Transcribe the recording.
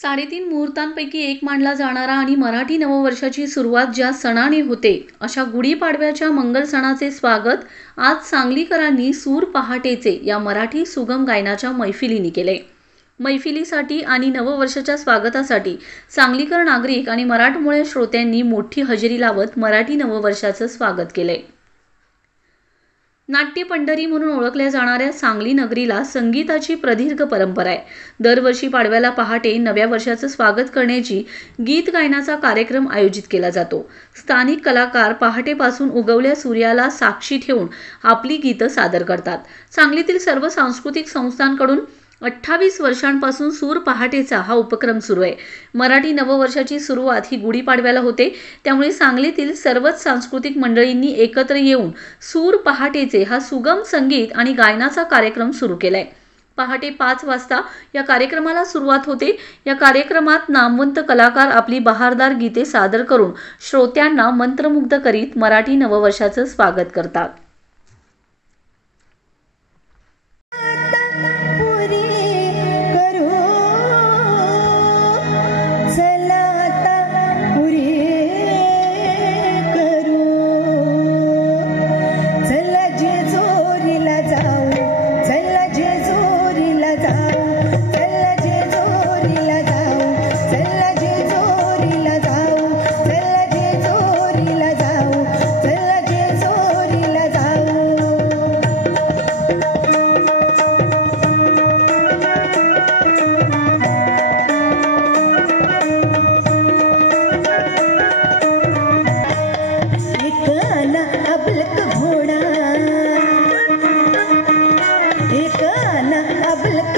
साडेतीन मुहूर्तांपैकी एक मानला जाणारा आणि मराठी नववर्षाची सुरुवात ज्या सणाने होते अशा गुढीपाडव्याच्या मंगल सणाचे स्वागत आज सांगलीकरांनी सूर पहाटेचे या मराठी सुगम गायनाच्या मैफिलीने केले। मैफिलीसाठी आणि नववर्षाच्या स्वागतासाठी सांगलीकर नागरिक आणि मराठमोळ्या श्रोत्यांनी मोठी हजेरी लावत मराठी नववर्षाचं स्वागत केले। नाट्य पंढरी म्हणून ओळखल्या जाणाऱ्या सांगली नगरीला संगीताची प्रदीर्घ परंपरा आहे। दरवर्षी पाडव्याला पहाटे नव्या वर्षाचं स्वागत करण्याची गीत गायनाचा कार्यक्रम आयोजित केला जातो। स्थानिक कलाकार पहाटेपासून उगवल्या सूर्याला साक्षी ठेवून आपली गीतं सादर करतात। सांगलीतील सर्व सांस्कृतिक संस्थांकडून 28 वर्षांपासून सूर पहाटेचा हा उपक्रम सुरू आहे। मराठी नववर्षाची सुरुवात ही गुढीपाडव्याला होते, त्यामुळे सांगलीतील सर्वच सांस्कृतिक मंडळींनी एकत्र येऊन सूर पहाटेचे हा सुगम संगीत आणि गायनाचा कार्यक्रम सुरू केलाय। पहाटे 5 वाजता या कार्यक्रमाला सुरुवात होते। या कार्यक्रमात नामवंत कलाकार आपली बहारदार गीते सादर करून श्रोत्यांना मंत्रमुग्ध करीत मराठी नववर्षाचं स्वागत करतात। एक आना अबलक